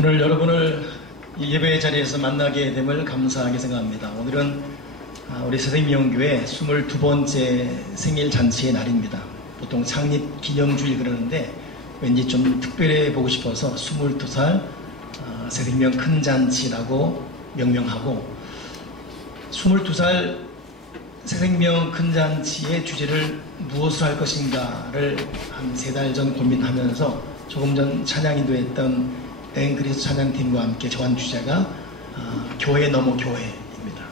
오늘 여러분을 예배 자리에서 만나게 됨을 감사하게 생각합니다. 오늘은 우리 새생명교회 22번째 생일 잔치의 날입니다. 보통 창립 기념주일 그러는데 왠지 좀 특별해 보고 싶어서 22살 새생명 큰 잔치라고 명명하고 22살 새생명 큰 잔치의 주제를 무엇을 할 것인가를 한 3달 전 고민하면서 조금 전 찬양 인도했던 앵그리스 찬양팀과 함께 정한 주제가 교회 넘어 교회입니다.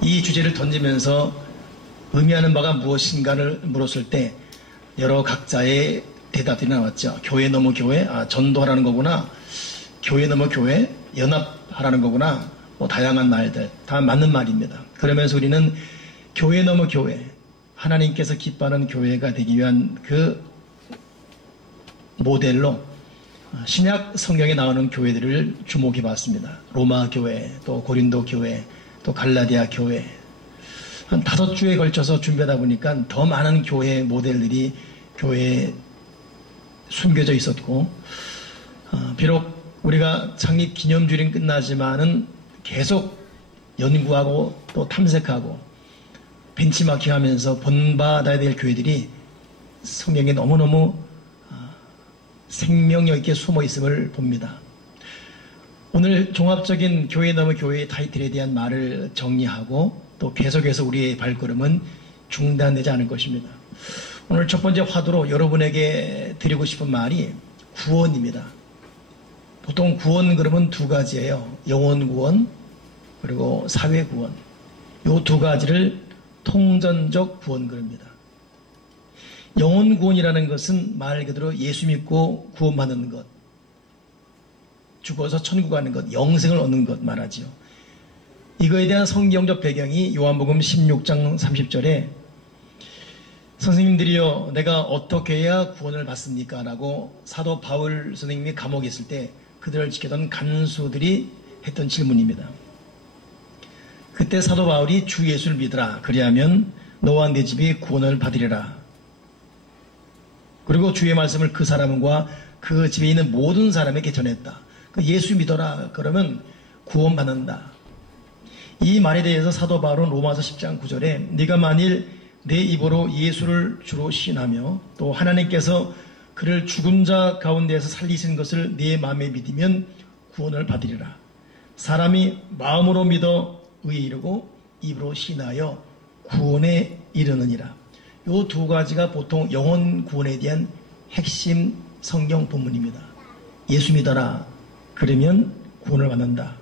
이 주제를 던지면서 의미하는 바가 무엇인가를 물었을 때 여러 각자의 대답들이 나왔죠. 교회 넘어 교회, 전도하라는 거구나. 교회 넘어 교회, 연합하라는 거구나. 뭐 다양한 말들 다 맞는 말입니다. 그러면서 우리는 교회 넘어 교회, 하나님께서 기뻐하는 교회가 되기 위한 그 모델로 신약 성경에 나오는 교회들을 주목해 봤습니다. 로마 교회, 또 고린도 교회, 또 갈라디아 교회. 한 5주에 걸쳐서 준비하다 보니까 더 많은 교회 모델들이 교회에 숨겨져 있었고, 비록 우리가 창립 기념주일은 끝나지만은 계속 연구하고 또 탐색하고 벤치마킹하면서 본받아야 될 교회들이 성경에 너무너무 생명력 있게 숨어 있음을 봅니다. 오늘 종합적인 교회 넘어 교회의 타이틀에 대한 말을 정리하고 또 계속해서 우리의 발걸음은 중단되지 않을 것입니다. 오늘 첫 번째 화두로 여러분에게 드리고 싶은 말이 구원입니다. 보통 구원 그러면 2가지예요. 영혼 구원 그리고 사회 구원. 이 2가지를 통전적 구원 그럽니다. 영혼 구원이라는 것은 말 그대로 예수 믿고 구원받는 것, 죽어서 천국 가는 것, 영생을 얻는 것 말하지요. 이거에 대한 성경적 배경이 요한복음 16장 30절에 선생님들이여 내가 어떻게 해야 구원을 받습니까? 라고 사도 바울 선생님이 감옥에 있을 때 그들을 지키던 간수들이 했던 질문입니다. 그때 사도 바울이 주 예수를 믿으라. 그리하면 너와 내 집이 구원을 받으리라. 그리고 주의 말씀을 그 사람과 그 집에 있는 모든 사람에게 전했다. 예수 믿어라. 그러면 구원받는다. 이 말에 대해서 사도 바울은 로마서 10장 9절에 네가 만일 내 입으로 예수를 주로 시인하며 또 하나님께서 그를 죽은 자 가운데에서 살리신 것을 네 마음에 믿으면 구원을 받으리라. 사람이 마음으로 믿어 의에 이르고 입으로 시인하여 구원에 이르느니라. 이 2가지가 보통 영혼 구원에 대한 핵심 성경 본문입니다. 예수 믿어라. 그러면 구원을 받는다.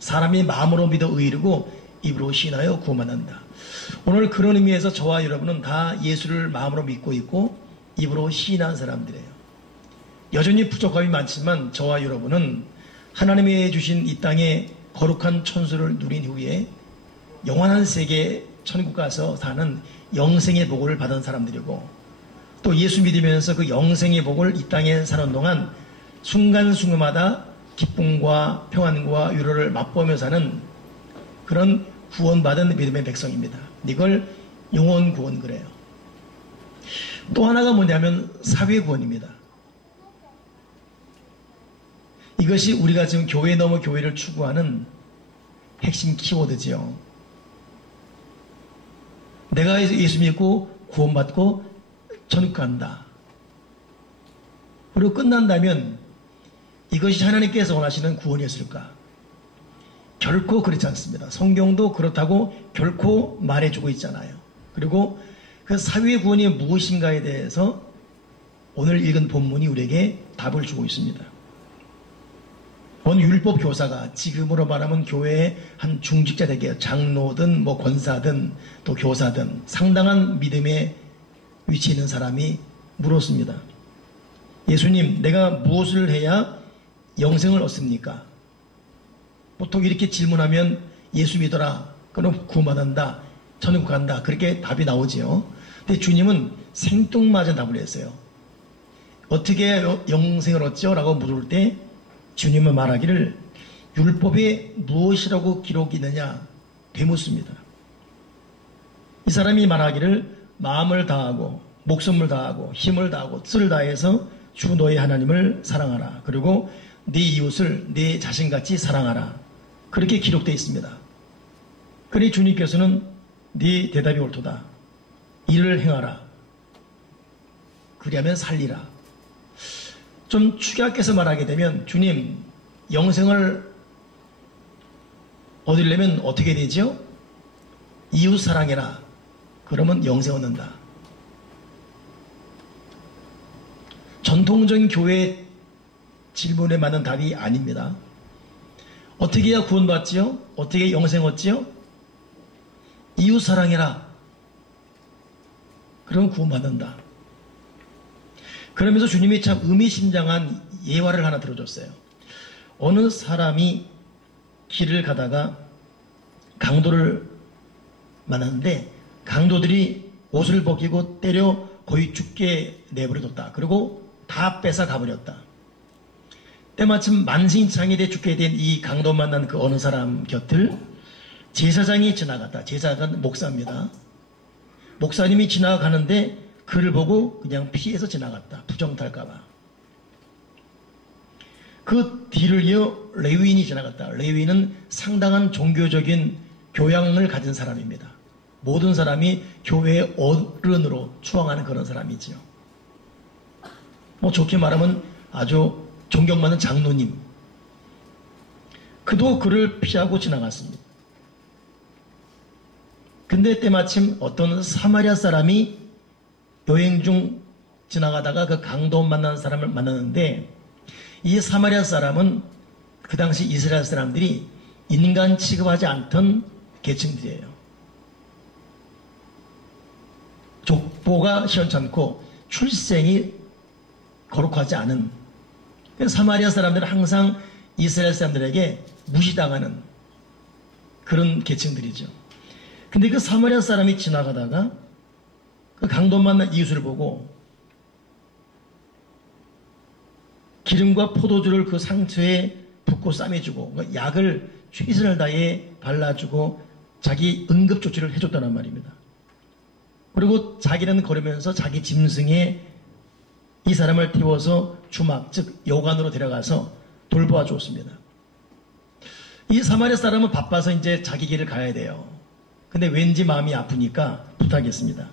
사람이 마음으로 믿어 의에 이르고 입으로 시인하여 구원받는다. 오늘 그런 의미에서 저와 여러분은 다 예수를 마음으로 믿고 있고 입으로 시인한 사람들이에요. 여전히 부족함이 많지만 저와 여러분은 하나님이 주신 이 땅에 거룩한 천수를 누린 후에 영원한 세계 천국 가서 사는 영생의 복을 받은 사람들이고 또 예수 믿으면서 그 영생의 복을 이 땅에 사는 동안 순간순간마다 기쁨과 평안과 위로를 맛보며 사는 그런 구원받은 믿음의 백성입니다. 이걸 영혼 구원 그래요. 또 하나가 뭐냐면 사회 구원입니다. 이것이 우리가 지금 교회 넘어 교회를 추구하는 핵심 키워드지요. 내가 예수 믿고 구원받고 천국 간다. 그리고 끝난다면 이것이 하나님께서 원하시는 구원이었을까? 결코 그렇지 않습니다. 성경도 그렇다고 결코 말해주고 있잖아요. 그리고 그 사회 구원이 무엇인가에 대해서 오늘 읽은 본문이 우리에게 답을 주고 있습니다. 어느 율법 교사가 지금으로 말하면 교회의 한 중직자 되게 장로든 뭐 권사든 또 교사든 상당한 믿음의 위치에 있는 사람이 물었습니다. 예수님, 내가 무엇을 해야 영생을 얻습니까? 보통 이렇게 질문하면 예수 믿어라. 그럼 구원받는다. 천국 간다. 그렇게 답이 나오지요. 근데 주님은 생뚱맞은 답을 했어요. 어떻게 영생을 얻죠? 라고 물을 때 주님은 말하기를 율법에 무엇이라고 기록이 있느냐 되묻습니다. 이 사람이 말하기를 마음을 다하고 목숨을 다하고 힘을 다하고 뜻을 다해서 주 너의 하나님을 사랑하라. 그리고 네 이웃을 내 자신같이 사랑하라. 그렇게 기록되어 있습니다. 그러니 주님께서는 네 대답이 옳도다. 이를 행하라. 그리하면 살리라. 좀 축약해서 말하게 되면 주님 영생을 얻으려면 어떻게 되죠? 이웃 사랑해라. 그러면 영생 얻는다. 전통적인 교회 질문에 맞는 답이 아닙니다. 어떻게 해야 구원받지요? 어떻게 영생 얻지요? 이웃 사랑해라. 그러면 구원받는다. 그러면서 주님이 참 의미심장한 예화를 하나 들어줬어요. 어느 사람이 길을 가다가 강도를 만났는데 강도들이 옷을 벗기고 때려 거의 죽게 내버려뒀다. 그리고 다 뺏어 가버렸다. 때마침 만신창이 돼 죽게 된 이 강도 만난 그 어느 사람 곁을 제사장이 지나갔다. 제사장은 목사입니다. 목사님이 지나가는데 그를 보고 그냥 피해서 지나갔다. 부정탈까봐. 그 뒤를 이어 레위인이 지나갔다. 레위인은 상당한 종교적인 교양을 가진 사람입니다. 모든 사람이 교회의 어른으로 추앙하는 그런 사람이지요. 뭐 좋게 말하면 아주 존경받는 장로님. 그도 그를 피하고 지나갔습니다. 근데 때마침 어떤 사마리아 사람이 여행 중 지나가다가 그 강도 만난 사람을 만났는데 이 사마리아 사람은 그 당시 이스라엘 사람들이 인간 취급하지 않던 계층들이에요. 족보가 시원찮고 출생이 거룩하지 않은 사마리아 사람들은 항상 이스라엘 사람들에게 무시당하는 그런 계층들이죠. 근데 그 사마리아 사람이 지나가다가 그 강도 만난 이웃을 보고 기름과 포도주를 그 상처에 붓고 싸매주고 약을 최선을 다해 발라주고 자기 응급조치를 해줬다는 말입니다. 그리고 자기는 걸으면서 자기 짐승에 이 사람을 태워서 주막 즉 여관으로 데려가서 돌보아 줬습니다. 이 사마리아 사람은 바빠서 이제 자기 길을 가야 돼요. 근데 왠지 마음이 아프니까 부탁했습니다.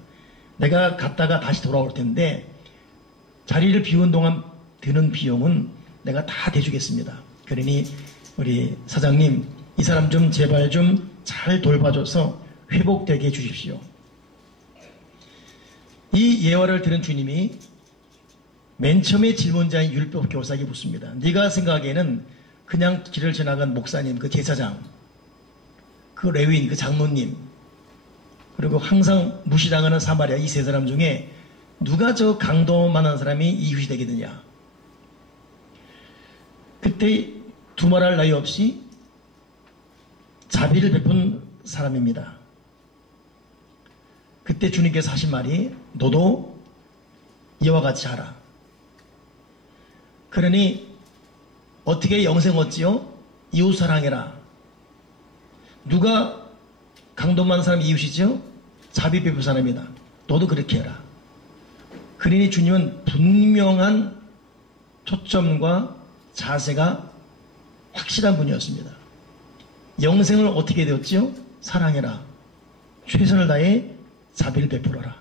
내가 갔다가 다시 돌아올 텐데 자리를 비운 동안 드는 비용은 내가 다 대주겠습니다. 그러니 우리 사장님 이 사람 좀 제발 좀 잘 돌봐줘서 회복되게 해주십시오. 이 예화를 들은 주님이 맨 처음에 질문자인 율법 교사에게 묻습니다. 네가 생각하기에는 그냥 길을 지나간 목사님, 그 제사장, 그 레위인, 그 장로님, 그리고 항상 무시당하는 사마리아 이 세 사람 중에 누가 저 강도만한 사람이 이웃이 되겠느냐. 그때 두말할 나위 없이 자비를 베푼 사람입니다. 그때 주님께서 하신 말이 너도 이와 같이 하라. 그러니 어떻게 영생 얻지요? 이웃 사랑해라. 누가 강도만 사람 이웃이죠? 자비 베푼 사람이다. 너도 그렇게 해라. 그러니 주님은 분명한 초점과 자세가 확실한 분이었습니다. 영생을 어떻게 되었지요? 사랑해라. 최선을 다해 자비를 베풀어라.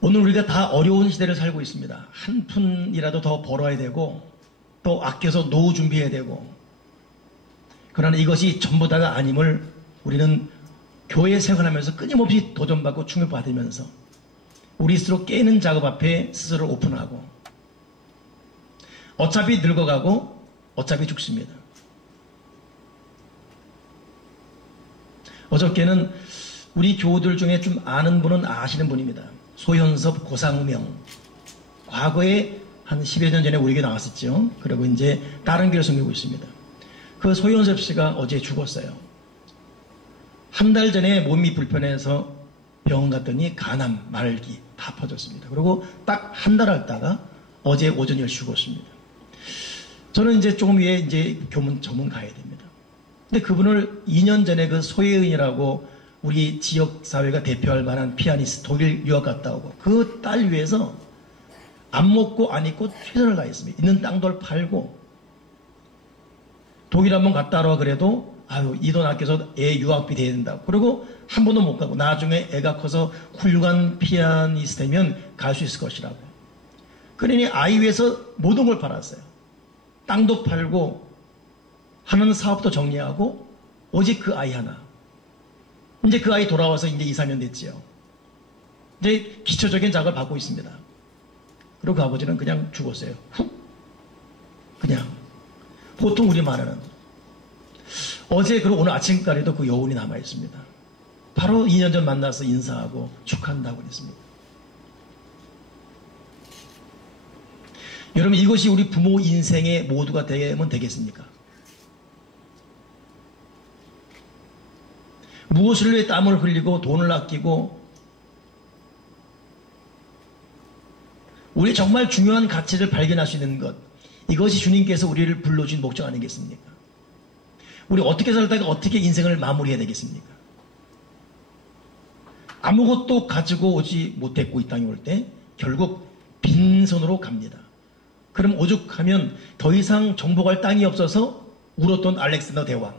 오늘 우리가 다 어려운 시대를 살고 있습니다. 한 푼이라도 더 벌어야 되고 또 아껴서 노후 준비해야 되고 그러나 이것이 전부 다가 아님을 우리는 교회 생활하면서 끊임없이 도전받고 충격받으면서 우리 스스로 깨는 작업 앞에 스스로 오픈하고 어차피 늙어가고 어차피 죽습니다. 어저께는 우리 교우들 중에 좀 아는 분은 아시는 분입니다. 소현섭 고상명. 과거에 한 10여 년 전에 우리에게 나왔었죠. 그리고 이제 다른 교회를 섬기고 있습니다. 그 소현섭 씨가 어제 죽었어요. 한 달 전에 몸이 불편해서 병원 갔더니 간암, 말기 다 퍼졌습니다. 그리고 딱 한 달 있다가 어제 오전 10시 죽었습니다. 저는 이제 조금 위에 이제 교문 전문 가야 됩니다. 근데 그분을 2년 전에 그 소혜은이라고 우리 지역사회가 대표할 만한 피아니스트 독일 유학 갔다 오고 그 딸 위해서 안 먹고 안 입고 최선을 다했습니다. 있는 땅도 팔고 독일 한번 갔다 오라 그래도 아유 이 돈 아껴서 애 유학비 대야 된다고 그리고 한 번도 못 가고 나중에 애가 커서 훌륭한 피아니스트 되면 갈 수 있을 것이라고. 그러니 아이 위해서 모든 걸 팔았어요. 땅도 팔고 하는 사업도 정리하고 오직 그 아이 하나. 이제 그 아이 돌아와서 이제 2, 3년 됐지요. 이제 기초적인 작업을 받고 있습니다. 그리고 그 아버지는 그냥 죽었어요. 훅. 그냥. 보통 우리 말하는. 어제 그리고 오늘 아침까지도 그 여운이 남아있습니다. 바로 2년 전 만나서 인사하고 축하한다고 그랬습니다. 여러분 이것이 우리 부모 인생의 모두가 되면 되겠습니까? 무엇을 위해 땀을 흘리고 돈을 아끼고 우리 정말 중요한 가치를 발견할 수 있는 것 이것이 주님께서 우리를 불러준 목적 아니겠습니까? 우리 어떻게 살다가 어떻게 인생을 마무리해야 되겠습니까? 아무것도 가지고 오지 못했고 이 땅에 올 때 결국 빈손으로 갑니다. 그럼 오죽하면 더 이상 정복할 땅이 없어서 울었던 알렉산더 대왕.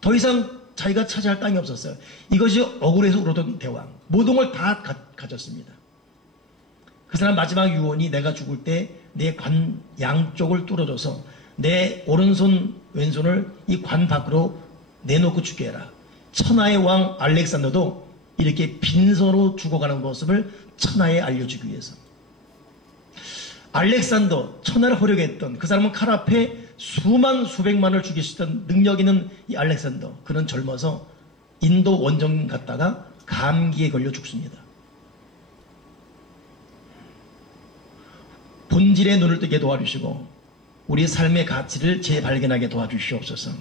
더 이상 자기가 차지할 땅이 없었어요. 이것이 억울해서 울었던 대왕. 모든 걸 다 가졌습니다. 그 사람 마지막 유언이 내가 죽을 때 내 관 양쪽을 뚫어줘서 내 오른손 왼손을 이 관 밖으로 내놓고 죽게 해라. 천하의 왕 알렉산더도 이렇게 빈손으로 죽어가는 모습을 천하에 알려주기 위해서. 알렉산더, 천하를 호령했던 그 사람은 칼 앞에 수백만을 죽이시던 능력 있는 이 알렉산더. 그는 젊어서 인도 원정 갔다가 감기에 걸려 죽습니다. 본질의 눈을 뜨게 도와주시고 우리 삶의 가치를 재발견하게 도와주시옵소서.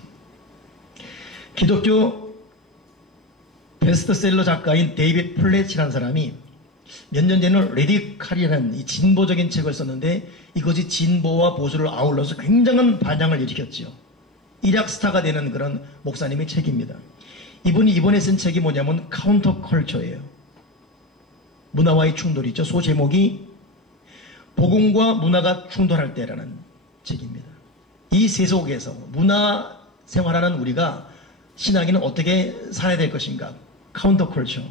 기독교 베스트셀러 작가인 데이빗 플랫이라는 사람이 몇 년 전에는 레디칼이라는 이 진보적인 책을 썼는데 이것이 진보와 보수를 아울러서 굉장한 반향을 일으켰지요. 일약 스타가 되는 그런 목사님의 책입니다. 이분이 이번에 쓴 책이 뭐냐면 카운터 컬처예요. 문화와의 충돌이죠. 소제목이 복음과 문화가 충돌할 때라는 책입니다. 이 세속에서 문화 생활하는 우리가 신앙인은 어떻게 살아야 될 것인가? 카운터 컬처.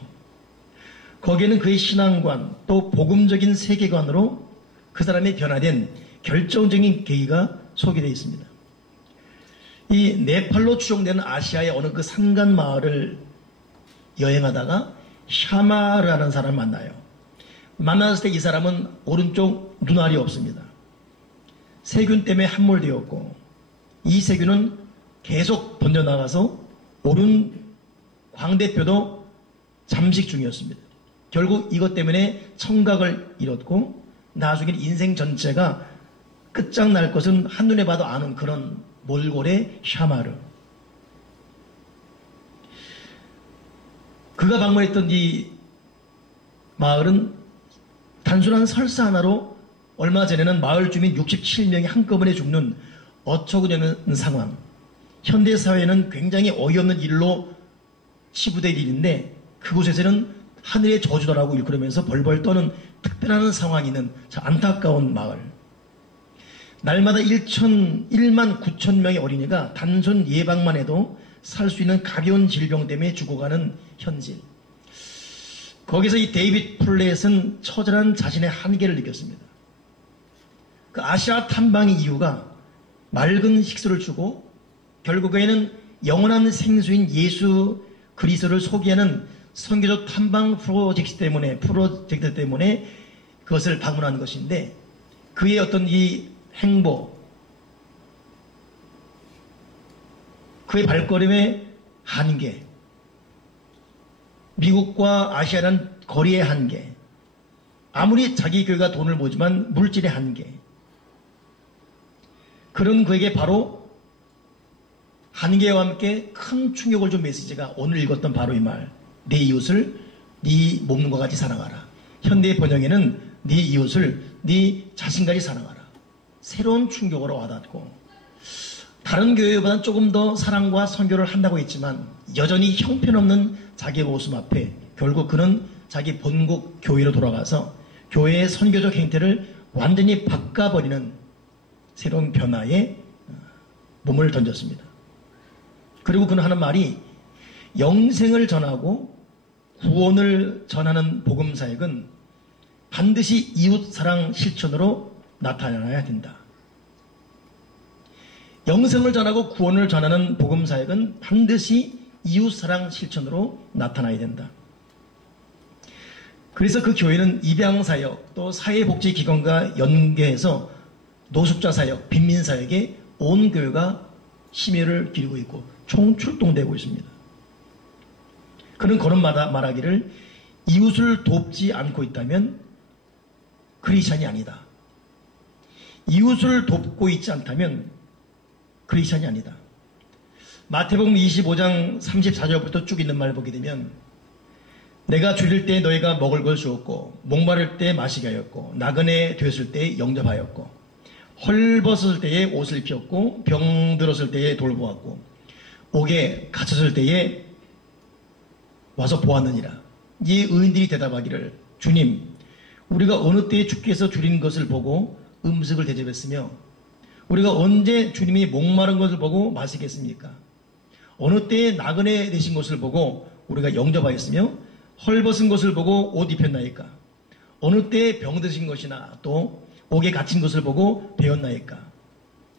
거기에는 그의 신앙관 또 복음적인 세계관으로 그 사람이 변화된 결정적인 계기가 소개되어 있습니다. 이 네팔로 추종되는 아시아의 어느 그 산간 마을을 여행하다가 샤마르라는 사람을 만나요. 만났을 때 이 사람은 오른쪽 눈알이 없습니다. 세균 때문에 함몰되었고 이 세균은 계속 번져나가서 오른 광대뼈도 잠식 중이었습니다. 결국 이것 때문에 청각을 잃었고 나중에 인생 전체가 끝장날 것은 한눈에 봐도 아는 그런 몰골의 샤마르. 그가 방문했던 이 마을은 단순한 설사 하나로 얼마 전에는 마을 주민 67명이 한꺼번에 죽는 어처구니없는 상황. 현대사회는 굉장히 어이없는 일로 치부될 일인데 그곳에서는 하늘의 저주다라고 일컬으면서 벌벌 떠는 특별한 상황이 있는 안타까운 마을. 날마다 1만 9천 명의 어린이가 단순 예방만 해도 살 수 있는 가벼운 질병 때문에 죽어가는 현실. 거기서 이 데이빗 플랫은 처절한 자신의 한계를 느꼈습니다. 그 아시아 탐방의 이유가 맑은 식수를 주고 결국에는 영원한 생수인 예수 그리스도를 소개하는 선교적 탐방 프로젝트 때문에 그것을 방문한 것인데 그의 어떤 이 행보, 그의 발걸음의 한계, 미국과 아시아는 거리의 한계, 아무리 자기 교회가 돈을 모지만 물질의 한계, 그런 그에게 바로 한계와 함께 큰 충격을 준 메시지가 오늘 읽었던 바로 이 말, 내 이웃을 네 몸과 같이 사랑하라. 현대 번역에는 네 이웃을 네 자신같이 사랑하라. 새로운 충격으로 와닿고 다른 교회보다는 조금 더 사랑과 선교를 한다고 했지만 여전히 형편없는 자기의 모습 앞에 결국 그는 자기 본국 교회로 돌아가서 교회의 선교적 행태를 완전히 바꿔버리는 새로운 변화에 몸을 던졌습니다. 그리고 그는 하는 말이 영생을 전하고 구원을 전하는 복음사역은 반드시 이웃사랑 실천으로 나타나야 된다. 영생을 전하고 구원을 전하는 복음사역은 반드시 이웃사랑 실천으로 나타나야 된다. 그래서 그 교회는 입양사역 또 사회복지기관과 연계해서 노숙자사역, 빈민사역에 온 교회가 심혈을 기울이고 있고 총출동되고 있습니다. 그는 거론마다 말하기를 이웃을 돕지 않고 있다면 크리스찬이 아니다. 이웃을 돕고 있지 않다면 크리스찬이 아니다. 마태복음 25장 34절부터 쭉 있는 말 보게 되면 내가 줄일 때 너희가 먹을 걸 주었고 목마를 때 마시게 하였고 나그네 되었을 때 영접하였고 헐벗을 때에 옷을 입혔고 병들었을 때에 돌보았고 옥에 갇혔을 때에 와서 보았느니라. 이 의인들이 대답하기를 주님 우리가 어느 때에 주께서 줄인 것을 보고 음식을 대접했으며 우리가 언제 주님이 목마른 것을 보고 마시겠습니까? 어느 때에 나그네 되신 것을 보고 우리가 영접하였으며 헐벗은 것을 보고 옷 입혔나이까? 어느 때에 병드신 것이나 또 옥에 갇힌 것을 보고 배웠나이까?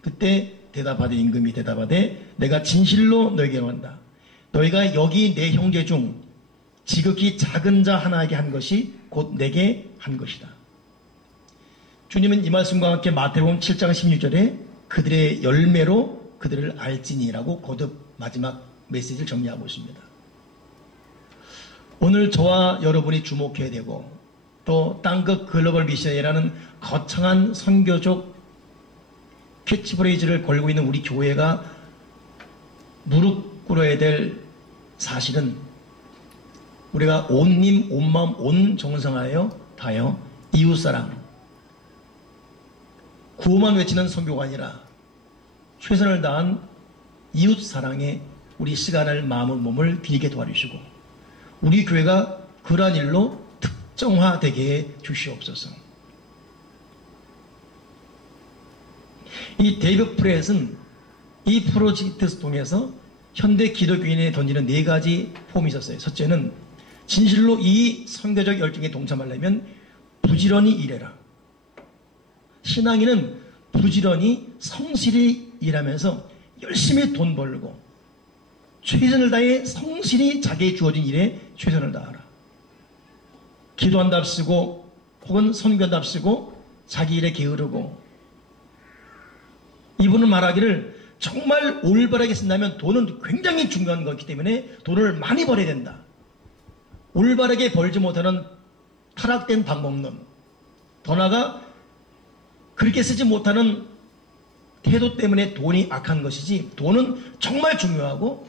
그때 대답하되 임금이 대답하되 내가 진실로 너에게 말한다. 너희가 여기 내 형제 중 지극히 작은 자 하나에게 한 것이 곧 내게 한 것이다. 주님은 이 말씀과 함께 마태복음 7장 16절에 그들의 열매로 그들을 알지니라고 거듭 마지막 메시지를 정리하고 있습니다. 오늘 저와 여러분이 주목해야 되고 또 땅끝 글로벌 미션이라는 거창한 선교적 캐치프레이즈를 걸고 있는 우리 교회가 무릎 꿇어야 될 사실은 우리가 온 힘, 온 마음, 온 정성하여 다여 이웃사랑 구호만 외치는 선교가 아니라 최선을 다한 이웃사랑에 우리 시간을 마음을 몸을 드리게 도와주시고 우리 교회가 그러한 일로 특정화되게 해 주시옵소서. 이 데이비드 프렛은 이 프로젝트를 통해서 현대 기독교인에 던지는 4가지 폼이 있었어요. 첫째는 진실로 이 선교적 열정에 동참하려면 부지런히 일해라. 신앙인은 부지런히 성실히 일하면서 열심히 돈 벌고 최선을 다해 성실히 자기의 주어진 일에 최선을 다하라. 기도한답시고 혹은 선교한답시고 자기 일에 게으르고 이분은 말하기를 정말 올바르게 쓴다면 돈은 굉장히 중요한 거기 때문에 돈을 많이 벌어야 된다. 올바르게 벌지 못하는 타락된 방법론 더 나아가 그렇게 쓰지 못하는 태도 때문에 돈이 악한 것이지 돈은 정말 중요하고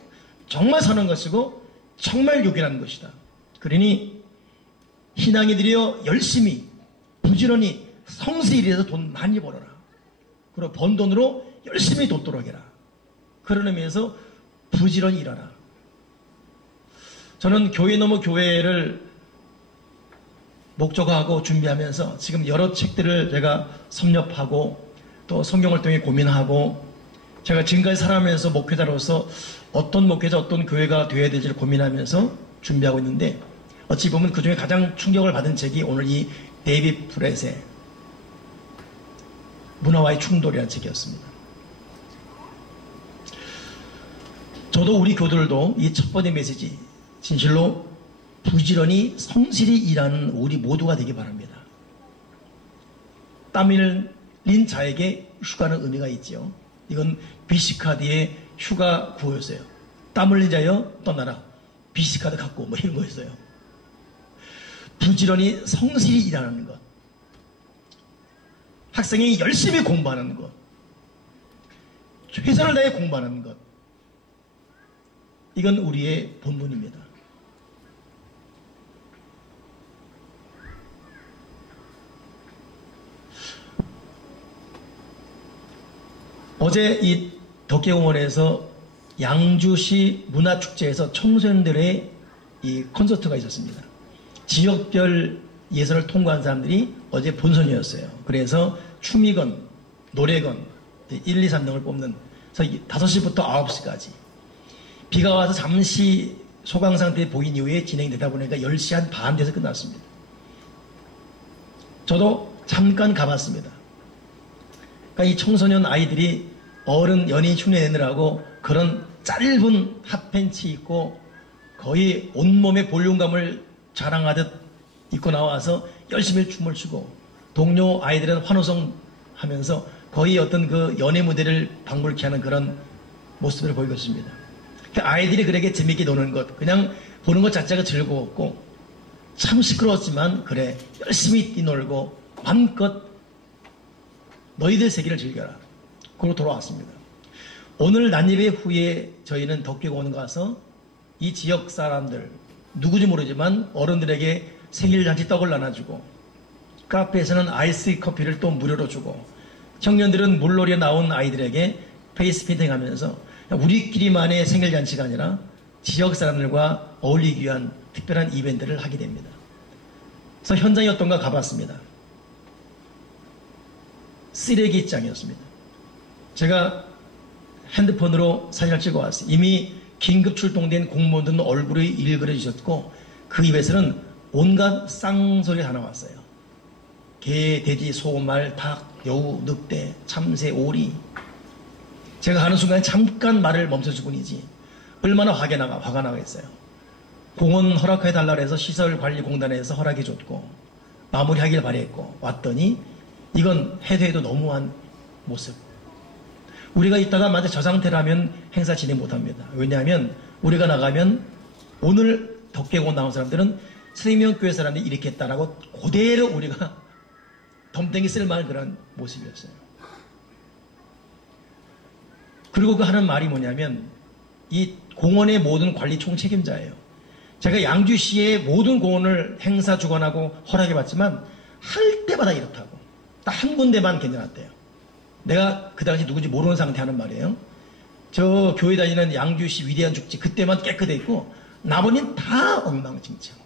정말 선한 것이고 정말 요긴한 것이다. 그러니 신앙이들이여 열심히 부지런히 성실히 일해서 돈 많이 벌어라. 그리고 번 돈으로 열심히 돕도록 해라. 그런 의미에서 부지런히 일하라. 저는 교회 넘어 교회를 목적화하고 준비하면서 지금 여러 책들을 제가 섭렵하고 또 성경을 통해 고민하고 제가 지금까지 살아가면서 목회자로서 어떤 목회자 어떤 교회가 되어야 될지를 고민하면서 준비하고 있는데 어찌 보면 그 중에 가장 충격을 받은 책이 오늘 이 데이비드 프렛의 문화와의 충돌이라는 책이었습니다. 저도 우리 교도들도 이 첫 번째 메시지 진실로 부지런히 성실히 일하는 우리 모두가 되기 바랍니다. 땀 흘린 자에게 휴가는 의미가 있죠. 이건 비시카드의 휴가 구호였어요. 땀 흘린 자여 떠나라. 비시카드 갖고 뭐 이런 거였어요. 부지런히 성실히 일하는 것. 학생이 열심히 공부하는 것. 최선을 다해 공부하는 것. 이건 우리의 본분입니다. 어제 이 덕계공원에서 양주시 문화축제에서 청소년들의 이 콘서트가 있었습니다. 지역별 예선을 통과한 사람들이 어제 본선이었어요. 그래서 춤이건 노래건 1, 2, 3등을 뽑는, 그래서 5시부터 9시까지 비가 와서 잠시 소강 상태에 보인 이후에 진행되다 보니까 10시 한 반 돼서 끝났습니다. 저도 잠깐 가봤습니다. 그러니까 이 청소년 아이들이 어른 연예인 흉내 내느라고 그런 짧은 핫팬츠 입고 거의 온몸의 볼륨감을 자랑하듯 입고 나와서 열심히 춤을 추고, 동료 아이들은 환호성 하면서 거의 어떤 그 연예 무대를 방불케 하는 그런 모습을 보이고 있습니다. 그러니까 아이들이 그렇게 재밌게 노는 것, 그냥 보는 것 자체가 즐거웠고 참 시끄러웠지만 그래 열심히 뛰놀고 마음껏 너희들 세계를 즐겨라. 그러고 돌아왔습니다. 오늘 난예배 후에 저희는 덕계공원 가서 이 지역 사람들 누구지 모르지만 어른들에게 생일잔치 떡을 나눠주고, 카페에서는 아이스 커피를 또 무료로 주고, 청년들은 물놀이에 나온 아이들에게 페이스 페인팅 하면서 우리끼리만의 생일잔치가 아니라 지역 사람들과 어울리기 위한 특별한 이벤트를 하게 됩니다. 그래서 현장이 어떤가 가봤습니다. 쓰레기장이었습니다. 제가 핸드폰으로 사진을 찍어왔어요. 이미 긴급 출동된 공무원들은 얼굴이 일그러지셨고 그 입에서는 온갖 쌍소리가 다 나왔어요. 개, 돼지, 소, 말, 닭, 여우, 늑대, 참새, 오리. 제가 가는 순간에 잠깐 말을 멈춰줄 뿐이지 얼마나 화가 나겠어요. 공원 허락해달라 해서 시설관리공단에서 허락해줬고 마무리하길 바랬고 왔더니 이건 해도 너무한 모습. 우리가 있다가 만약 저 상태라면 행사 진행 못합니다. 왜냐하면 우리가 나가면 오늘 덕계공원 나온 사람들은 생명교회 사람들이 이렇게 했다라고 그대로 우리가 덤탱이 쓸만한 그런 모습이었어요. 그리고 그 하는 말이 뭐냐면 이 공원의 모든 관리 총책임자예요. 제가 양주시의 모든 공원을 행사 주관하고 허락해봤지만 할 때마다 이렇다고. 딱 한 군데만 괜찮았대요. 내가 그 당시 누군지 모르는 상태 하는 말이에요. 저 교회 다니는 양주시 위대한 축제 그때만 깨끗해 있고 나머지는 다 엉망진창.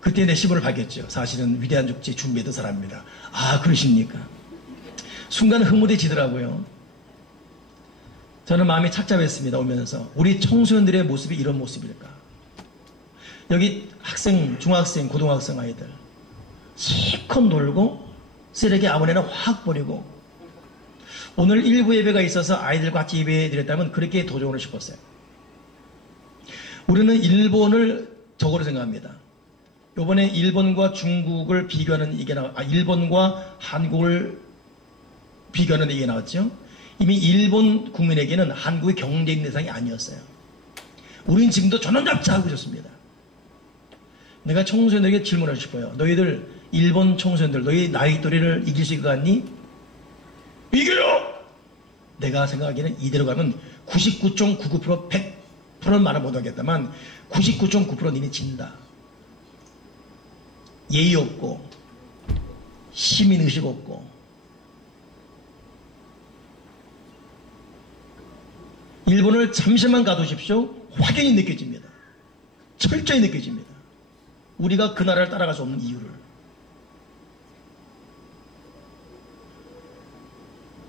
그때 내 시부를 밝혔죠. 사실은 위대한 축제 준비했던 사람입니다. 아 그러십니까? 순간 흐뭇해지더라고요. 저는 마음이 착잡했습니다. 오면서 우리 청소년들의 모습이 이런 모습일까? 여기 학생, 중학생, 고등학생 아이들 실컷 놀고 쓰레기 아무데나 확 버리고, 오늘 일부 예배가 있어서 아이들과 같이 예배 드렸다면 그렇게 도전을 싶었어요. 우리는 일본을 적으로 생각합니다. 이번에 일본과 중국을 비교하는 이게 일본과 한국을 비교하는 이게 나왔죠. 이미 일본 국민에게는 한국의 경제인 대상이 아니었어요. 우린 지금도 전원답자하고 있었습니다. 내가 청소년들에게 질문하고 싶어요. 너희들 일본 청소년들 너희 나이 또래를 이길 수 있을 것 같니? 이겨요! 내가 생각하기에는 이대로 가면 99.99% 100%는 말을 못하겠다만 99.9%는 이미 진다. 예의 없고 시민의식 없고 일본을 잠시만 가두십시오. 확연히 느껴집니다. 철저히 느껴집니다. 우리가 그 나라를 따라갈 수 없는 이유를.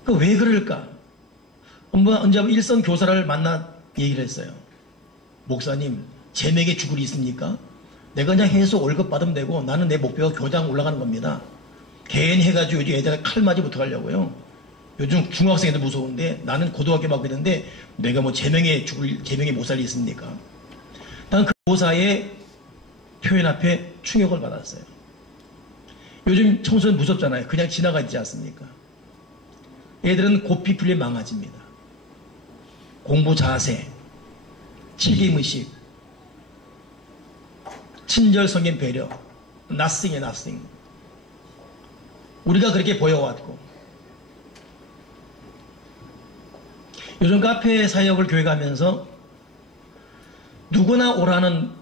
왜 그럴까? 언제 한번 일선 교사를 만나 얘기를 했어요. 목사님, 제맥에 죽을 있습니까? 내가 그냥 해서 월급 받으면 되고 나는 내 목표가 교장 올라가는 겁니다. 괜히 해가지고 요즘 애들 칼 맞이 못하려고요. 요즘 중학생 애들 무서운데 나는 고등학교 맡고 있는데 내가 뭐 제명에 못 살리 있습니까? 난 그 교사의 표현 앞에 충격을 받았어요. 요즘 청소년 무섭잖아요. 그냥 지나가지 않습니까? 애들은 고삐 풀린 망아지입니다. 공부 자세, 책임의식, 친절, 성인, 배려, nothing에 nothing. 우리가 그렇게 보여왔고 요즘 카페 사역을 교회 가면서 누구나 오라는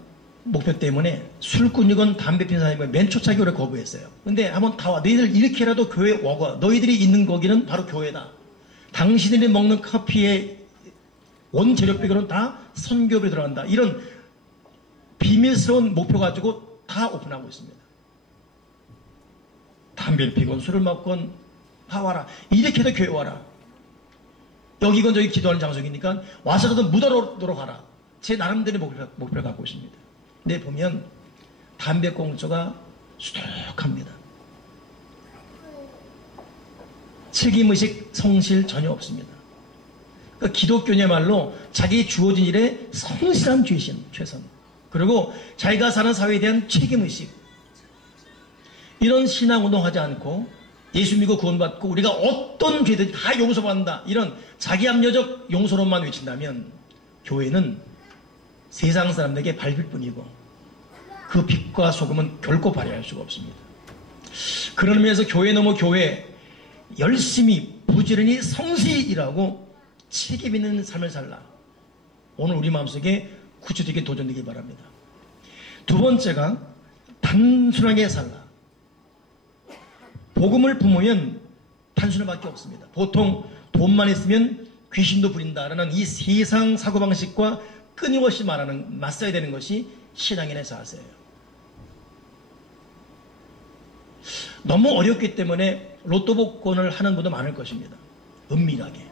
목표 때문에 술꾼이건 담배 피는 사람이건 맨 초창기로 거부했어요. 근데 한번 다 와. 너희들 이렇게라도 교회 와봐. 너희들이 있는 거기는 바로 교회다. 당신들이 먹는 커피의 원재료 빼고는 다 선교에 들어간다. 이런 비밀스러운 목표 가지고 다 오픈하고 있습니다. 담배를 피건 술을 먹건 와라. 이렇게 해도 교회 와라. 여기건 저기 기도하는 장소이니까 와서라도 묻어놓도록 하라. 제 나름대로 목표를 갖고 있습니다. 근데 보면 담배꽁초가 수두룩합니다. 책임의식, 성실 전혀 없습니다. 그러니까 기독교냐말로 자기 주어진 일에 성실한 죄심, 최선. 그리고 자기가 사는 사회에 대한 책임의식. 이런 신앙운동하지 않고 예수 믿고 구원받고 우리가 어떤 죄든지 다 용서받는다. 이런 자기합리적 용서론만 외친다면 교회는 세상 사람들에게 밟힐 뿐이고 그 빛과 소금은 결코 발휘할 수가 없습니다. 그런 의미에서 교회 넘어 교회 열심히 부지런히 성실히 일하고 책임 있는 삶을 살라. 오늘 우리 마음속에 구체적인 도전되길 바랍니다. 두 번째가 단순하게 살라. 복음을 품으면 단순할 밖에 없습니다. 보통 돈만 있으면 귀신도 부린다라는 이 세상 사고방식과 끊임없이 맞서야 되는 것이 신앙인의 자세예요. 너무 어렵기 때문에 로또 복권을 하는 분도 많을 것입니다. 은밀하게.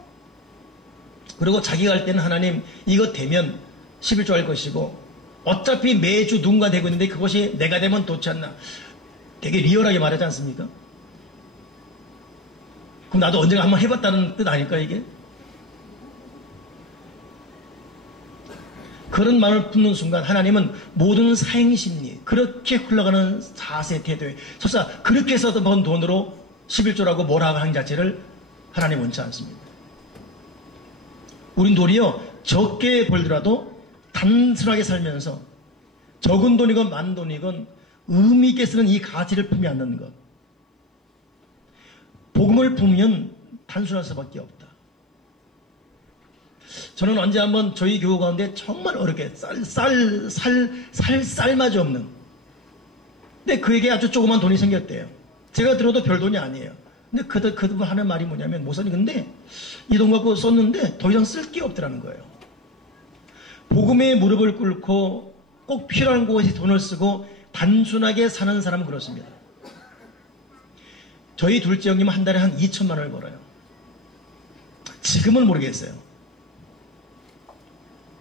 그리고 자기가 할 때는 하나님 이거 되면 11조 할 것이고 어차피 매주 누군가 되고 있는데 그것이 내가 되면 좋지 않나. 되게 리얼하게 말하지 않습니까? 그럼 나도 언젠가 한번 해봤다는 뜻 아닐까 이게? 그런 마음을 품는 순간 하나님은 모든 사행심리 그렇게 흘러가는 자세 태도에 설사 그렇게 해서 번 돈으로 11조라고 뭐라고 하는 자체를 하나님 원치 않습니다. 우린 도리어 적게 벌더라도 단순하게 살면서 적은 돈이건 많은 돈이건 의미 있게 쓰는 이 가치를 품지 않는 것. 복음을 품으면 단순할 수밖에 없다. 저는 언제 한번 저희 교우 가운데 정말 어렵게 쌀마저 없는 근데 그에게 아주 조그만 돈이 생겼대요. 제가 들어도 별 돈이 아니에요. 근데 그분 하는 말이 뭐냐면 목사님 근데 이 돈 갖고 썼는데 더 이상 쓸 게 없더라는 거예요. 복음에 무릎을 꿇고 꼭 필요한 곳에 돈을 쓰고 단순하게 사는 사람은 그렇습니다. 저희 둘째 형님은 한 달에 한 2천만 원을 벌어요. 지금은 모르겠어요.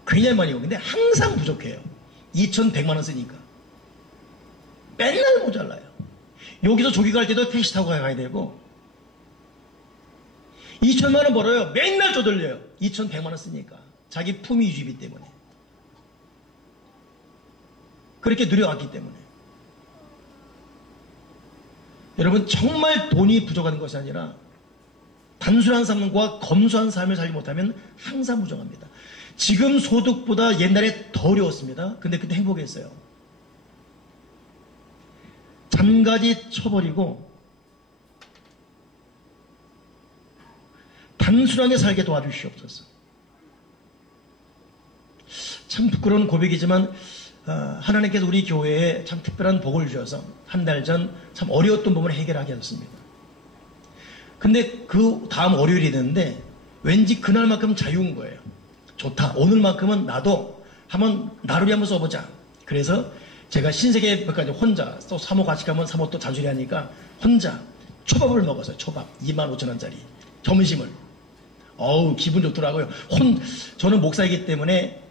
굉장히 많이 오고 근데 항상 부족해요. 2,100만 원 쓰니까 맨날 모자라요. 여기서 저기 갈 때도 택시 타고 가야 되고 2천만 원 벌어요. 맨날 쪼들려요. 2,100만 원 쓰니까 자기 품위 유지비 때문에 그렇게 누려왔기 때문에 여러분 정말 돈이 부족한 것이 아니라 단순한 삶과 검소한 삶을 살지 못하면 항상 부족합니다. 지금 소득보다 옛날에 더 어려웠습니다. 근데 그때 행복했어요. 잔가지 쳐버리고 단순하게 살게 도와주시옵소서. 참 부끄러운 고백이지만 하나님께서 우리 교회에 참 특별한 복을 주셔서 한 달 전 참 어려웠던 부분을 해결하게 하셨습니다. 근데 그 다음 월요일이 됐는데 왠지 그날만큼 자유인 거예요. 좋다. 오늘만큼은 나도 나루리 한번 써보자. 그래서 제가 신세계백화점 혼자 또 사모 같이 가면 사모 또 잔소리 하니까 혼자 초밥을 먹었어요. 초밥 25,000원짜리 점심을. 어우 기분 좋더라고요. 저는 목사이기 때문에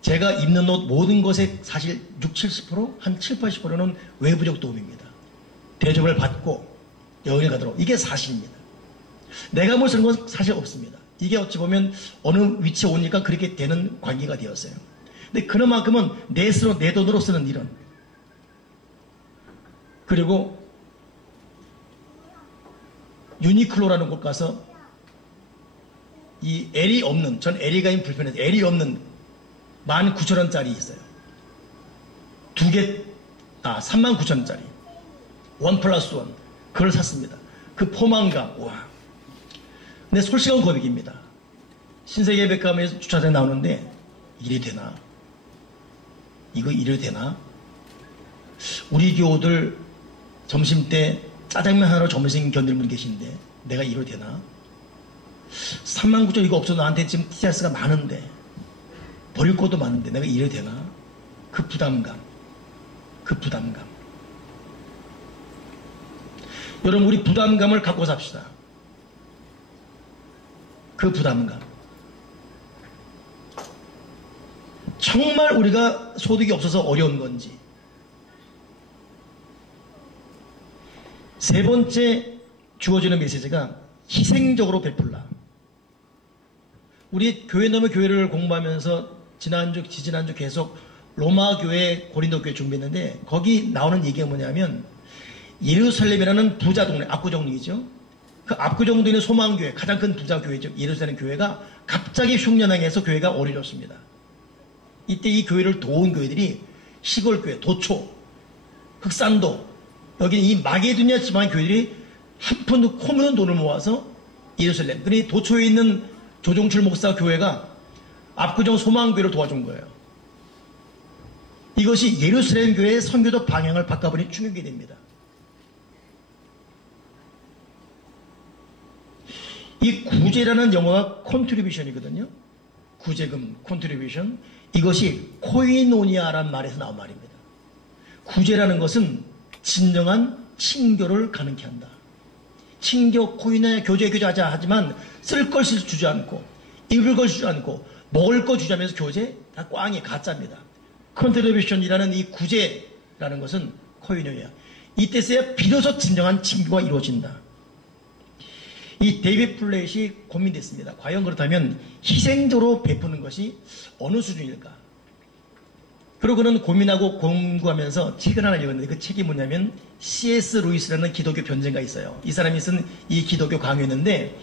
제가 입는 옷 모든 것에 사실 60-70% 한 7-80%는 외부적 도움입니다. 대접을 받고 여행을 가도록 이게 사실입니다. 내가 뭘 쓰는 건 사실 없습니다. 이게 어찌 보면 어느 위치에 오니까 그렇게 되는 관계가 되었어요. 근데 그만큼은 내 돈으로 쓰는 일은 그리고 유니클로라는 곳 가서 이 L이 없는 전 L이 가인 불편해서 L이 없는 19,000원짜리 있어요. 39,000원짜리 1+1 그걸 샀습니다. 그 포만감 와. 근데 솔직한 고백입니다. 신세계백화점에서 주차장에 나오는데 이래 되나? 이거 이래 되나? 우리 교우들 점심때 짜장면 하나로 점심 견디는 분 계신데 내가 이래 되나? 39,000원 이거 없어도 나한테 지금 TRS가 많은데 버릴 것도 많은데 내가 이래 되나? 그 부담감 여러분, 우리 부담감을 갖고 삽시다. 그 부담감. 정말 우리가 소득이 없어서 어려운 건지. 세 번째 주어지는 메시지가 희생적으로 베풀라. 우리 교회 넘의 교회를 공부하면서 지난주, 지지난주 계속 로마 교회, 고린도 교회 준비했는데 거기 나오는 얘기가 뭐냐면 예루살렘이라는 부자 동네, 압구정이죠. 그 압구정동의 소망교회, 가장 큰 부자 교회죠. 예루살렘 교회가 갑자기 흉년왕에서 교회가 어려졌습니다. 이때 이 교회를 도운 교회들이 시골교회, 도초, 흑산도, 여기 이 마게도냐 지방 교회들이 한 푼도 코묻은 돈을 모아서 예루살렘, 그러니 도초에 있는 조종출 목사 교회가 압구정 소망교회를 도와준 거예요. 이것이 예루살렘 교회의 선교적 방향을 바꿔버린 충격이 됩니다. 이 구제라는 영어가 컨트리뷰션이거든요. 구제금, 컨트리뷰션. 이것이 코이노니아라는 말에서 나온 말입니다. 구제라는 것은 진정한 친교를 가능케 한다. 친교, 코이노니아, 교제하자 하지만 쓸 것을 주지 않고 입을 걸 주지 않고 먹을 거 주자면서 교제? 다 꽝이 가짜입니다. 컨트리뷰션이라는 이 구제라는 것은 코이노니아. 이때서야 비로소 진정한 친교가 이루어진다. 이 데이비드 플랫이 고민됐습니다. 과연 그렇다면 희생적으로 베푸는 것이 어느 수준일까? 그리고 그는 고민하고 공부하면서 책을 하나 읽었는데 그 책이 뭐냐면 C.S. 루이스라는 기독교 변증가 있어요. 이 사람이 쓴 이 기독교 강요였는데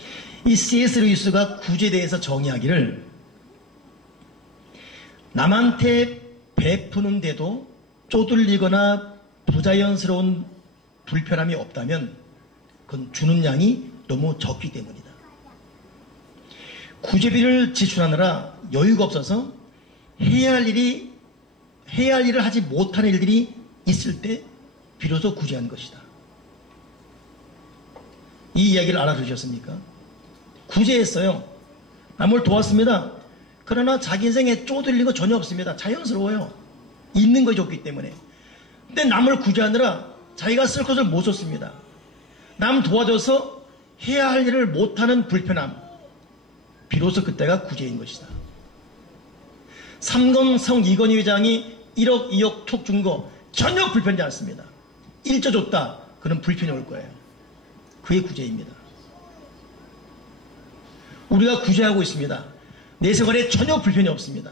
이 C.S. 루이스가 구제에 대해서 정의하기를 남한테 베푸는데도 쪼들리거나 부자연스러운 불편함이 없다면 그건 주는 양이 너무 적기 때문이다. 구제비를 지출하느라 여유가 없어서 해야 할 일을 하지 못하는 일들이 있을 때 비로소 구제한 것이다. 이 이야기를 알아두셨습니까? 구제했어요. 남을 도왔습니다. 그러나 자기 인생에 쪼들린 거 전혀 없습니다. 자연스러워요. 있는 거 좋기 때문에. 근데 남을 구제하느라 자기가 쓸 것을 못 썼습니다. 남 도와줘서 해야 할 일을 못하는 불편함. 비로소 그때가 구제인 것이다. 삼건성 이건희 회장이 1억, 2억 툭 준 거 전혀 불편하지 않습니다. 일조 줬다. 그런 불편이 올 거예요. 그게 구제입니다. 우리가 구제하고 있습니다. 내 생활에 전혀 불편이 없습니다.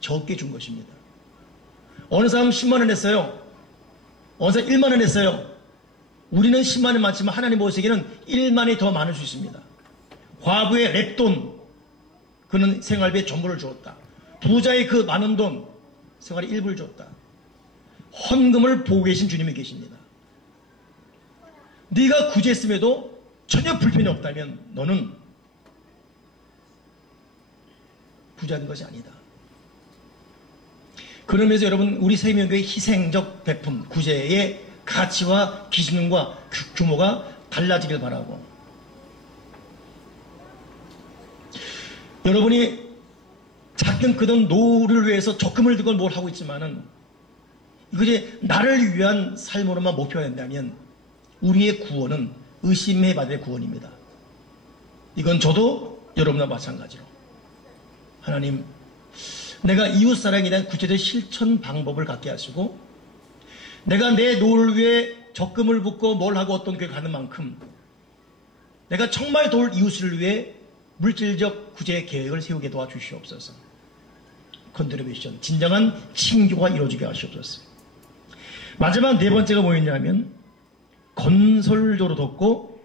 적게 준 것입니다. 어느 사람 10만 원 냈어요. 어느 사람 1만 원 냈어요. 우리는 10만 원 많지만 하나님 보시기에는 1만이 더 많을 수 있습니다. 과부의 랩돈, 그는 생활비에 전부를 주었다. 부자의 그 많은 돈, 생활에 일부를 줬다. 헌금을 보고 계신 주님이 계십니다. 네가 구제했음에도 전혀 불편이 없다면 너는 부자인 것이 아니다. 그러면서 여러분, 우리 세명교의 희생적 베품, 구제의 가치와 기준과 규모가 달라지길 바라고. 여러분이 작든 크든 노를 위해서 적금을 들고 뭘 하고 있지만은 이것이 나를 위한 삶으로만 목표가 된다면 우리의 구원은 의심해 받을 구원입니다. 이건 저도 여러분과 마찬가지로 하나님, 내가 이웃사랑에 대한 구체적 실천 방법을 갖게 하시고 내가 내 노를 위해 적금을 붓고 뭘 하고 어떤 교회 가는 만큼 내가 정말 도울 이웃을 위해 물질적 구제 계획을 세우게 도와주시옵소서. 컨트리뷰션, 진정한 친교가 이루어지게 하시옵소서. 마지막 네 번째가 뭐였냐면 건설적으로 돕고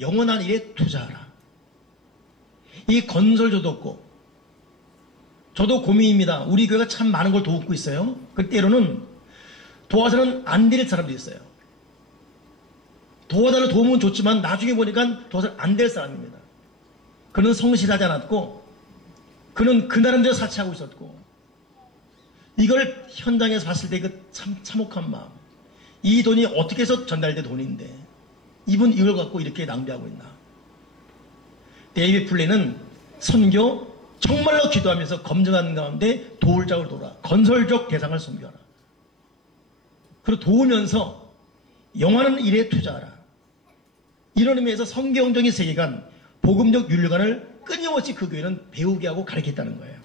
영원한 일에 투자하라. 이 건설적으로 돕고, 저도 고민입니다. 우리 교회가 참 많은 걸 도우고 있어요. 그 때로는 도와서는 안 될 사람도 있어요. 도와달라 도움은 좋지만 나중에 보니까 도와서 안 될 사람입니다. 그는 성실하지 않았고 그는 그 나름대로 사치하고 있었고, 이걸 현장에서 봤을 때 그 참 참혹한 마음. 이 돈이 어떻게 해서 전달된 돈인데 이분 이걸 갖고 이렇게 낭비하고 있나. 데이비드 플랜은 선교 정말로 기도하면서 검증하는 가운데 도울 자를 도라. 건설적 대상을 섬겨라. 그리고 도우면서 영원한 일에 투자하라. 이런 의미에서 성경적인 세계관, 복음적 윤리관을 끊임없이 그 교회는 배우게 하고 가르쳤다는 거예요.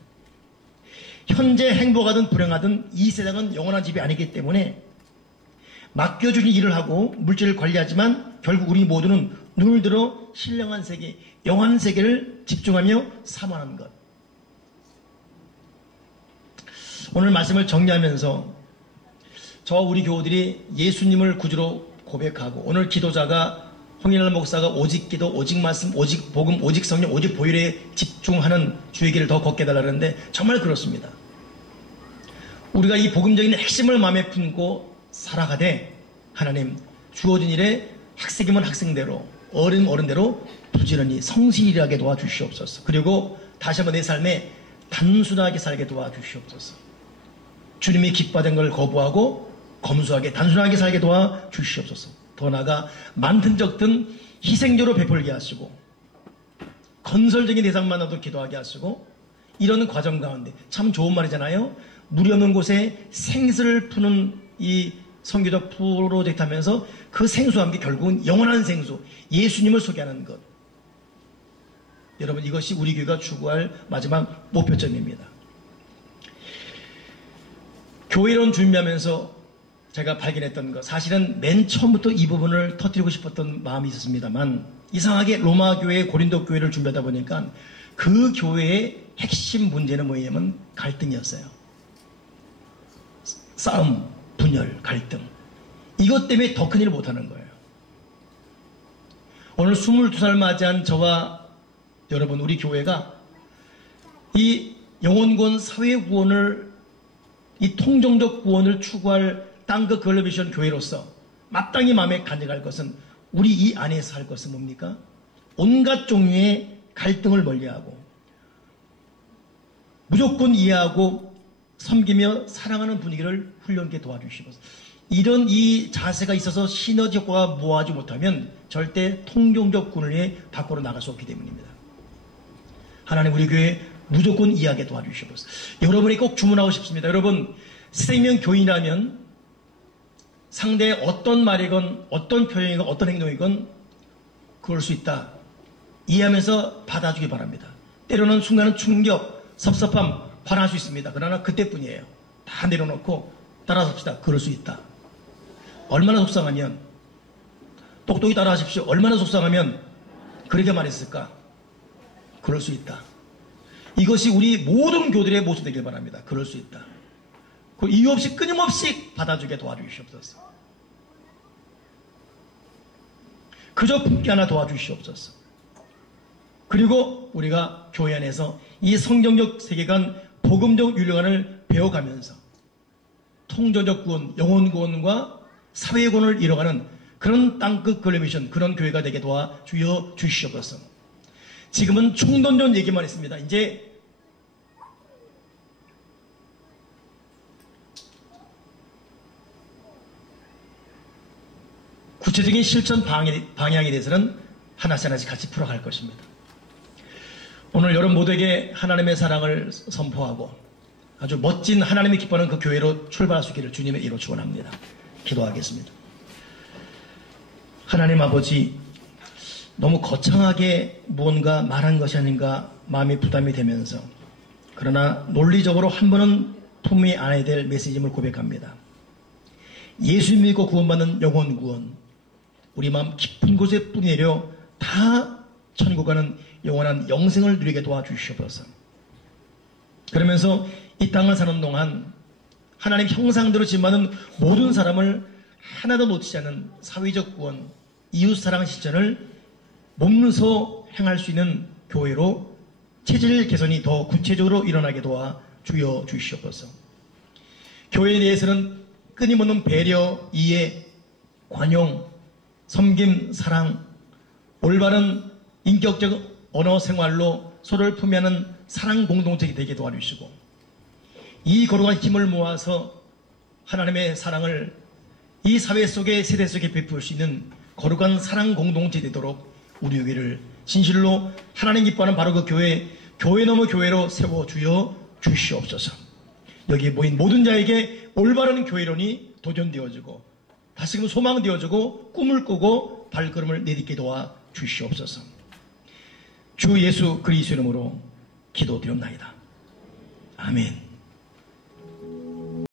현재 행복하든 불행하든 이 세상은 영원한 집이 아니기 때문에 맡겨주신 일을 하고 물질을 관리하지만 결국 우리 모두는 눈을 들어 신령한 세계, 영원한 세계를 집중하며 사모하는 것. 오늘 말씀을 정리하면서 저와 우리 교우들이 예수님을 구주로 고백하고 오늘 기도자가 홍인환 목사가 오직 기도, 오직 말씀, 오직 복음, 오직 성령, 오직 보혈에 집중하는 주의 길을 더 걷게 해달라는데 정말 그렇습니다. 우리가 이 복음적인 핵심을 마음에 품고 살아가되 하나님 주어진 일에 학생이면 학생대로 어른이면 어른대로 부지런히 성실하게 도와주시옵소서. 그리고 다시 한번 내 삶에 단순하게 살게 도와주시옵소서. 주님이 기뻐하던 걸 거부하고 검소하게 단순하게 살게 도와주시옵소서. 더 나아가 많든 적든 희생적으로 베풀게 하시고 건설적인 대상만으로도 기도하게 하시고 이런 과정 가운데 참 좋은 말이잖아요. 물이 없는 곳에 생수를 푸는 이 선교적 프로젝트 하면서 그 생수와 함께 결국은 영원한 생수, 예수님을 소개하는 것. 여러분 이것이 우리 교회가 추구할 마지막 목표점입니다. 교회론 준비하면서 제가 발견했던 것, 사실은 맨 처음부터 이 부분을 터뜨리고 싶었던 마음이 있었습니다만 이상하게 로마 교회, 고린도 교회를 준비하다 보니까 그 교회의 핵심 문제는 뭐냐면 갈등이었어요. 싸움, 분열, 갈등. 이것 때문에 더 큰 일을 못하는 거예요. 오늘 22살 맞이한 저와 여러분 우리 교회가 이 영혼구원, 사회구원을 이 통정적 구원을 추구할 땅끝 글로비전 교회로서 마땅히 마음에 간직할 것은 우리 이 안에서 할 것은 뭡니까? 온갖 종류의 갈등을 멀리하고 무조건 이해하고 섬기며 사랑하는 분위기를 훈련하게 도와주시고 이런 이 자세가 있어서 시너지 효과가 모아지 못하면 절대 통정적 구원을 위해 밖으로 나갈 수 없기 때문입니다. 하나님 우리 교회 무조건 이해하게 도와주시옵소서. 여러분이 꼭 주문하고 싶습니다. 여러분 생명교인이라면 상대의 어떤 말이건 어떤 표현이건 어떤 행동이건 그럴 수 있다. 이해하면서 받아주기 바랍니다. 때로는 순간은 충격, 섭섭함, 화날 수 있습니다. 그러나 그때뿐이에요. 다 내려놓고 따라삽시다. 그럴 수 있다. 얼마나 속상하면 똑똑히 따라하십시오. 얼마나 속상하면 그렇게 말했을까? 그럴 수 있다. 이것이 우리 모든 교들의 모습 되길 바랍니다. 그럴 수 있다. 그 이유 없이 끊임없이 받아주게 도와주시옵소서. 그저 품게 하나 도와주시옵소서. 그리고 우리가 교회 안에서 이 성경적 세계관, 복음적 윤리관을 배워가면서 통전적 구원, 영혼 구원과 사회 구원을 이뤄가는 그런 땅끝 글로미션, 그런 교회가 되게 도와주여 주시옵소서. 지금은 총론전 얘기만 했습니다. 이제 구체적인 실천 방향에 대해서는 하나씩 하나씩 같이 풀어갈 것입니다. 오늘 여러분 모두에게 하나님의 사랑을 선포하고 아주 멋진 하나님이 기뻐하는 그 교회로 출발할 수 있기를 주님의 이로 축원합니다. 기도하겠습니다. 하나님 아버지, 너무 거창하게 무언가 말한 것이 아닌가 마음이 부담이 되면서 그러나 논리적으로 한 번은 품이 안아야 될 메시지임을 고백합니다. 예수 믿고 구원받는 영혼 구원, 우리 마음 깊은 곳에 뿌리내려 다 천국 가는 영원한 영생을 누리게 도와주시옵소서. 그러면서 이 땅을 사는 동안 하나님 형상대로 지음받은 모든 사람을 하나도 놓치지 않는 사회적 구원, 이웃사랑 실천을 몸소 행할 수 있는 교회로 체질 개선이 더 구체적으로 일어나게 도와주여 주시옵소서. 교회에 대해서는 끊임없는 배려, 이해, 관용, 섬김, 사랑, 올바른 인격적 언어 생활로 서로를 품위하는 사랑 공동체가 되게 도와주시고 이 거룩한 힘을 모아서 하나님의 사랑을 이 사회 속에 세대 속에 베풀 수 있는 거룩한 사랑 공동체 되도록 우리 교회를 진실로 하나님 기뻐하는 바로 그 교회 넘어 교회로 세워주여 주시옵소서. 여기 모인 모든 자에게 올바른 교회론이 도전되어지고 다시금 소망되어주고 꿈을 꾸고 발걸음을 내딛게 도와 주시옵소서. 주 예수 그리스도 이름으로 기도드립나이다. 아멘.